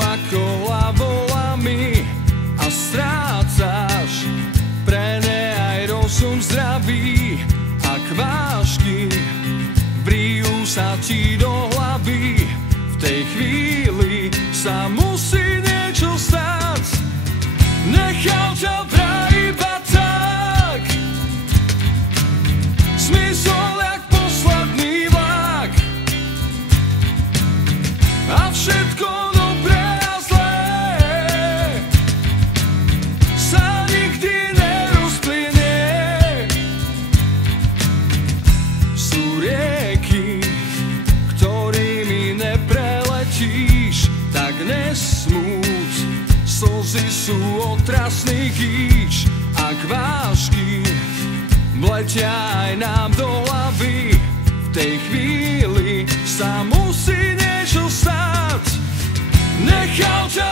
ako hlavolami a strácaš pre ne aj rozum zdravý. Ak vážky vrijú sa ti do hlavy, v tej chvíli sa musí niečo stať. Nechal ťa vraj iba tak, smysol jak posledný vlak, a všetko dobré a zlé sa nikdy nerozplynie. Sú rieky, ktorými nepreletíš, tak nesmúť, slzy sú otrasný kýč. Ak vážky vletia aj nám do hlavy, v tej chvíli sa musí niečo stať. Nechal ťa